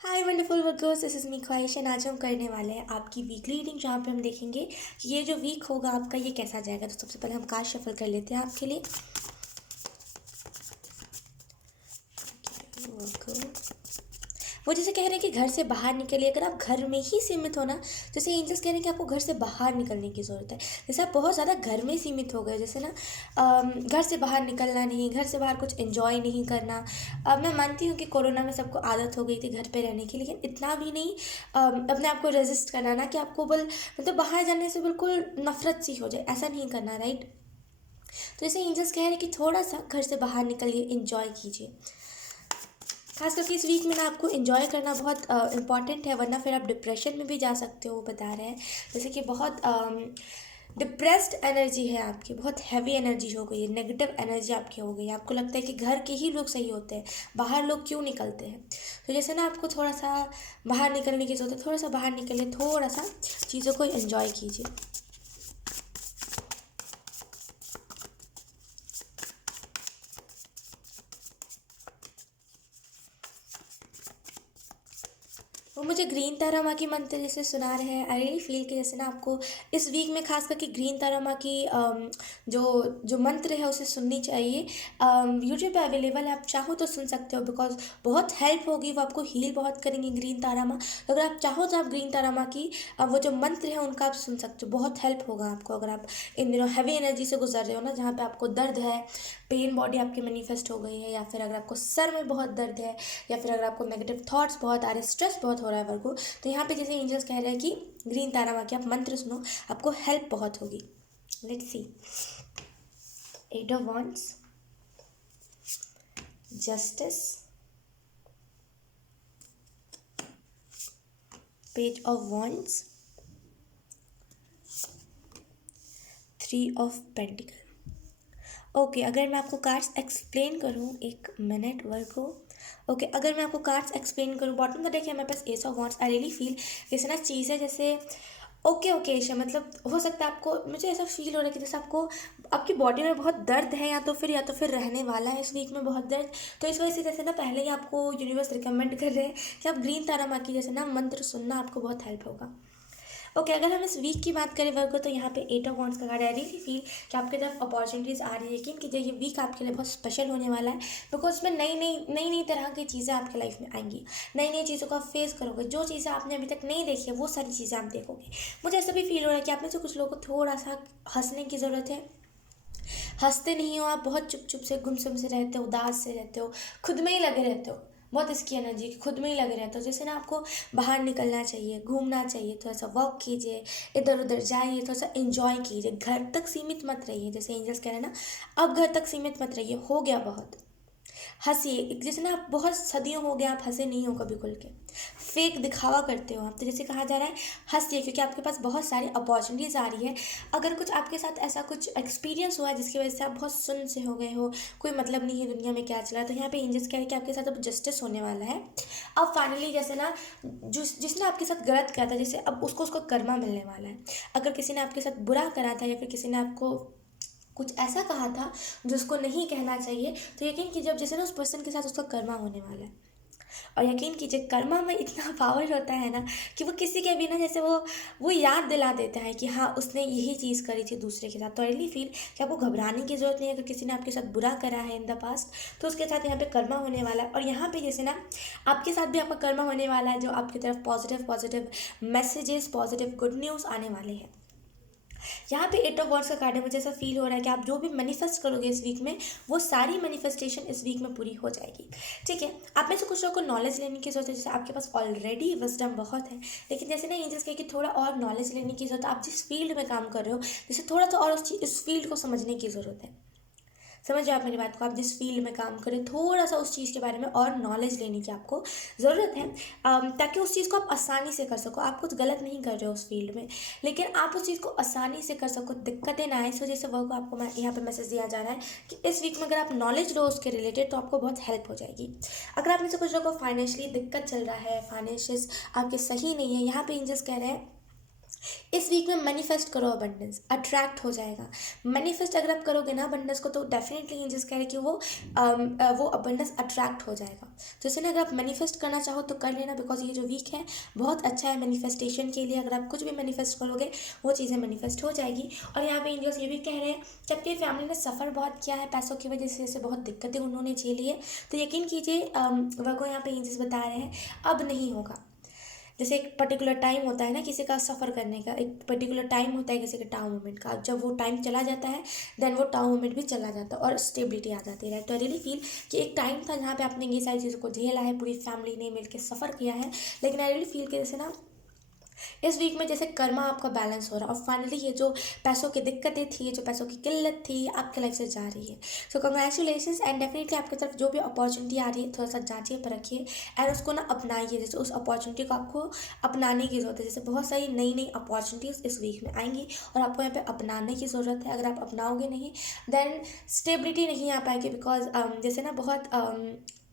Hi wonderful workers, this is me ख्वाहिश and आज हम करने वाले हैं आपकी वीकली रीडिंग, जहाँ पे हम देखेंगे कि ये जो वीक होगा आपका ये कैसा जाएगा। तो सबसे पहले हम कार्ड शफल कर लेते हैं आपके लिए। वो जैसे कह रहे हैं कि घर से बाहर निकलिए। अगर आप घर में ही सीमित हो ना, जैसे एंजल्स कह रहे हैं कि आपको घर से बाहर निकलने की ज़रूरत है। जैसे आप बहुत ज़्यादा घर में सीमित हो गए, जैसे ना घर से बाहर निकलना नहीं, घर से बाहर कुछ एंजॉय नहीं करना। मैं मानती हूँ कि कोरोना में सबको आदत हो गई थी घर पे रहने की, लेकिन इतना भी नहीं अपने आप को रेजिस्ट करना ना कि आपको मतलब बाहर जाने से बिल्कुल नफरत सी हो जाए, ऐसा नहीं करना, राइट। तो जैसे एंजल्स कह रहे हैं कि थोड़ा सा घर से बाहर निकलिए, एंजॉय कीजिए। खास करके इस वीक में ना आपको एंजॉय करना बहुत इंपॉर्टेंट है, वरना फिर आप डिप्रेशन में भी जा सकते हो, वो बता रहे हैं। जैसे कि बहुत डिप्रेस्ड एनर्जी है आपकी, बहुत हैवी एनर्जी हो गई है, नेगेटिव एनर्जी आपकी हो गई है। आपको लगता है कि घर के ही लोग सही होते हैं, बाहर लोग क्यों निकलते हैं। तो जैसे ना आपको थोड़ा सा बाहर निकलने की ज़रूरत है, थोड़ा सा बाहर निकलिए, थोड़ा सा चीज़ों को एंजॉय कीजिए। वो मुझे ग्रीन तारा माँ की मंत्र जैसे सुना रहे हैं। आई रियली फील कि जैसे ना आपको इस वीक में खास करके ग्रीन तारा माँ की जो जो मंत्र है उसे सुननी चाहिए। यूट्यूब पे अवेलेबल है, आप चाहो तो सुन सकते हो, बिकॉज बहुत हेल्प होगी, वो आपको हील बहुत करेंगी ग्रीन तारा माँ। तो अगर आप चाहो तो आप ग्रीन तारा माँ की वो जो मंत्र है उनका आप सुन सकते हो, बहुत हेल्प होगा आपको। अगर आप इन दिनों हैवी एनर्जी से गुजर रहे हो ना, जहाँ पे आपको दर्द है, पेन बॉडी आपकी मैनिफेस्ट हो गई है, या फिर अगर आपको सर में बहुत दर्द है, या फिर अगर आपको नेगेटिव थॉट्स बहुत आ रहे हैं, स्ट्रेस बहुत हो रहा है वर्गो, तो यहाँ पे जैसे एंजल्स कह रहे हैं कि ग्रीन तारा माँ के आप मंत्र सुनो, आपको हेल्प बहुत होगी। Let's see. Eight of wands, justice, page of wands, three of pentacles. Okay, अगर मैं आपको कार्ड्स एक्सप्लेन करूँ, एक मिनट वर्गो। ओके, अगर मैं आपको कार्ड्स एक्सप्लेन करूँ, बॉटम का देखिए हमारे पास ace of wands. I really feel जैसे ना चीज़ है, जैसे ओके ओके ऐसा, मतलब हो सकता है आपको, मुझे ऐसा फील हो रहा है कि जैसे आपको आपकी बॉडी में बहुत दर्द है, या तो फिर रहने वाला है इस वीक में बहुत दर्द। तो इस वजह से जैसे ना पहले ही आपको यूनिवर्स रिकमेंड कर रहे हैं कि आप ग्रीन तारा माँ की जैसे ना मंत्र सुनना, आपको बहुत हेल्प होगा। ओके, अगर हम इस वीक की बात करें वर्गो, तो यहाँ पे एट ऑफ वॉन्ड्स का कार्ड। आई रियली फील कि आपकी तरफ अपॉर्चुनिटीज़ आ रही है, लेकिन कि ये वीक आपके लिए बहुत स्पेशल होने वाला है, बिकॉज उसमें नई नई तरह की चीज़ें आपके लाइफ में आएंगी। नई नई चीज़ों को आप फेस करोगे, जो चीज़ें आपने अभी तक नहीं देखी है वो सारी चीज़ें आप देखोगे। मुझे ऐसा भी फील हो रहा है कि आप में से कुछ लोगों को थोड़ा सा हंसने की ज़रूरत है। हंसते नहीं हो आप, बहुत चुप चुप से गुमसुम से रहते हो, उदास से रहते हो, खुद में ही लगे रहते हो। बहुत इसकी एनर्जी कि खुद में ही लगे रहते हो। जैसे ना आपको बाहर निकलना चाहिए, घूमना चाहिए, थोड़ा सा वॉक कीजिए, इधर उधर जाइए, थोड़ा सा एंजॉय कीजिए, घर तक सीमित मत रहिए। जैसे एंजल्स कह रहे हैं ना, अब घर तक सीमित मत रहिए, हो गया बहुत। हंसिए, जैसे ना आप बहुत सदियों हो गए आप हंसे नहीं हो कभी खुल के, फेक दिखावा करते हो आप। तो जैसे कहा जा रहा है हंसिए, क्योंकि आपके पास बहुत सारी अपॉर्चुनिटीज़ आ रही है। अगर कुछ आपके साथ ऐसा कुछ एक्सपीरियंस हुआ है जिसकी वजह से आप बहुत सुन से हो गए हो, कोई मतलब नहीं है दुनिया में क्या चला, तो यहाँ पे एंजल्स कह रहे हैं कि आपके साथ अब जस्टिस होने वाला है। अब फाइनली जैसे ना जिसने आपके साथ गलत किया था, जैसे अब उसको उसको कर्मा मिलने वाला है। अगर किसी ने आपके साथ बुरा करा था, या फिर किसी ने आपको कुछ ऐसा कहा था जो उसको नहीं कहना चाहिए, तो यकीन कीजिए अब जैसे ना उस पर्सन के साथ उसका कर्मा होने वाला है। और यकीन कीजिए कर्मा में इतना पावर होता है ना, कि वो किसी के भी ना, जैसे वो याद दिला देता है कि हाँ उसने यही चीज़ करी थी दूसरे के साथ। तो आई रियली फील कि आपको घबराने की ज़रूरत नहीं है। अगर किसी ने आपके साथ बुरा करा है इन द पास्ट, तो उसके साथ यहाँ पे कर्मा होने वाला है। और यहाँ पे जैसे ना आपके साथ भी आपका कर्मा होने वाला है, जो आपकी तरफ positive positive messages, positive good news आने वाले हैं। यहाँ पे एट ऑफ वर्ड्स का कार्ड है। मुझे ऐसा फील हो रहा है कि आप जो भी मैनिफेस्ट करोगे इस वीक में, वो सारी मैनिफेस्टेशन इस वीक में पूरी हो जाएगी। ठीक है, आप में से कुछ लोगों को नॉलेज लेने की जरूरत है, जैसे आपके पास ऑलरेडी विजडम बहुत है, लेकिन जैसे ना एंजल्स कहे कि थोड़ा और नॉलेज लेने की जरूरत है। आप जिस फील्ड में काम कर रहे हो, जैसे थोड़ा सा और इस फील्ड को समझने की ज़रूरत है। समझ रहे आप मेरी बात को। आप जिस फील्ड में काम करें, थोड़ा सा उस चीज़ के बारे में और नॉलेज लेने की आपको ज़रूरत है, ताकि उस चीज़ को आप आसानी से कर सको। आप कुछ गलत नहीं कर रहे हो उस फील्ड में, लेकिन आप उस चीज़ को आसानी से कर सको, दिक्कतें ना आए। इस वजह से वर्क को आपको मैं यहाँ पे मैसेज दिया जा रहा है कि इस वीक में अगर आप नॉलेज लो उसके रिलेटेड, तो आपको बहुत हेल्प हो जाएगी। अगर आप में से कुछ लोगों को फाइनेंशियली दिक्कत चल रहा है, फाइनेंशियस आपके सही नहीं है, यहाँ पे एंजल्स कह रहे हैं इस वीक में मैनिफेस्ट करो अबंडेंस, अट्रैक्ट हो जाएगा। मैनिफेस्ट अगर आप करोगे ना अबंडेंस को, तो डेफिनेटली एंजल्स कह रहे हैं कि वो अबंडेंस अट्रैक्ट हो जाएगा। तो इसलिए अगर आप मैनिफेस्ट करना चाहो तो कर लेना, बिकॉज ये जो वीक है बहुत अच्छा है मैनिफेस्टेशन के लिए। अगर आप कुछ भी मैनिफेस्ट करोगे वो चीज़ें मैनिफेस्ट हो जाएगी। और यहाँ पे एंजल्स ये भी कह रहे हैं कि आपकी फैमिली ने सफ़र बहुत किया है पैसों की वजह से, बहुत दिक्कतें उन्होंने झेली है, तो यकीन कीजिए वर्गो यहाँ पे एंजल्स बता रहे हैं अब नहीं होगा। जैसे एक पर्टिकुलर टाइम होता है ना किसी का सफ़र करने का, एक पर्टिकुलर टाइम होता है किसी का टाउ मोमेंट का, जब वो टाइम चला जाता है देन वो टाउ मोमेंट भी चला जाता है और स्टेबिलिटी आ जाती है, राइट। तो आई रियली फील कि एक टाइम था जहाँ पे आपने ये सारी चीज़ों को झेला है, पूरी फैमिली ने मिलकर सफ़र किया है, लेकिन आई रियली फील कि जैसे ना इस वीक में जैसे कर्मा आपका बैलेंस हो रहा है और फाइनली ये जो पैसों की दिक्कतें थी, ये जो पैसों की किल्लत थी, आपके लाइफ से जा रही है। सो कंग्रेचुलेशंस, एंड डेफिनेटली आपकी तरफ जो भी अपॉर्चुनिटी आ रही है थोड़ा सा जांचिए परखिए एंड उसको ना अपनाइए। जैसे उस अपॉर्चुनिटी को आपको अपनाने की ज़रूरत है। जैसे बहुत सारी नई नई अपॉर्चुनिटीज़ इस वीक में आएंगी और आपको यहाँ पे अपनाने की ज़रूरत है। अगर आप अपनाओगे नहीं देन स्टेबिलिटी नहीं आ पाएगी, बिकॉज जैसे ना बहुत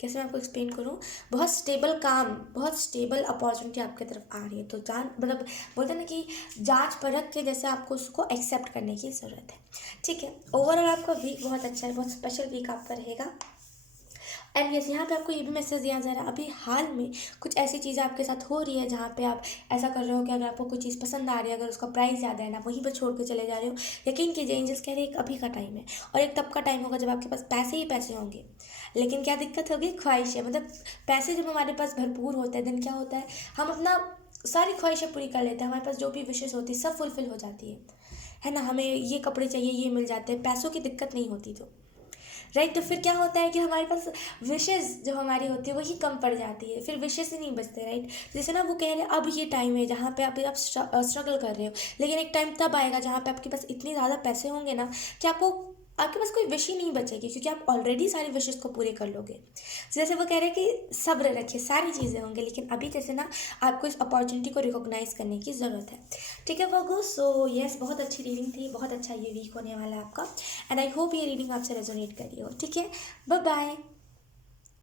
कैसे मैं आपको एक्सप्लेन करूँ, बहुत स्टेबल काम, बहुत स्टेबल अपॉर्चुनिटी आपकी तरफ आ रही है। तो जान मतलब बोलते हैं ना कि जांच परख के जैसे आपको उसको एक्सेप्ट करने की ज़रूरत है। ठीक है, ओवरऑल आपका वीक बहुत अच्छा है, बहुत स्पेशल वीक आपका रहेगा। एंड यस, यहाँ पे आपको ये भी मैसेज दिया जा रहा है, अभी हाल में कुछ ऐसी चीज़ें आपके साथ हो रही है जहाँ पे आप ऐसा कर रहे हो कि अगर आपको कोई चीज़ पसंद आ रही है, अगर उसका प्राइस ज़्यादा है ना, वहीं पर छोड़ के चले जा रहे हो। यकीन कीजिए एंजल्स कह रहे हैं एक अभी का टाइम है और एक तब का टाइम होगा जब आपके पास पैसे ही पैसे होंगे। लेकिन क्या दिक्कत होगी, ख्वाहिशें, मतलब पैसे जब हमारे पास भरपूर होते हैं देन क्या होता है, हम अपना सारी ख्वाहिशें पूरी कर लेते हैं, हमारे पास जो भी विशेष होती है सब फुलफिल हो जाती है ना। हमें ये कपड़े चाहिए ये मिल जाते हैं, पैसों की दिक्कत नहीं होती तो, राइट। तो फिर क्या होता है कि हमारे पास विशेज़ जो हमारी होती है वही कम पड़ जाती है, फिर विशेज़ ही नहीं बचते, राइट। जैसे ना वो कह रहे हैं अब ये टाइम है जहाँ पे अभी आप स्ट्रगल कर रहे हो, लेकिन एक टाइम तब आएगा जहाँ पे आपके पास इतने ज़्यादा पैसे होंगे ना कि आपके पास कोई विश ही नहीं बचेगी, क्योंकि आप ऑलरेडी सारी विशेष को पूरे कर लोगे। जैसे वो कह रहे हैं कि सब्र रखिए, सारी चीज़ें होंगी, लेकिन अभी जैसे ना आपको इस अपॉर्चुनिटी को रिकॉग्नाइज करने की ज़रूरत है। ठीक है वर्गो, सो यस, बहुत अच्छी रीडिंग थी, बहुत अच्छा ये वीक होने वाला है आपका, एंड आई होप ये रीडिंग आपसे रेजोनेट करी हो। ठीक है, बाय बाय।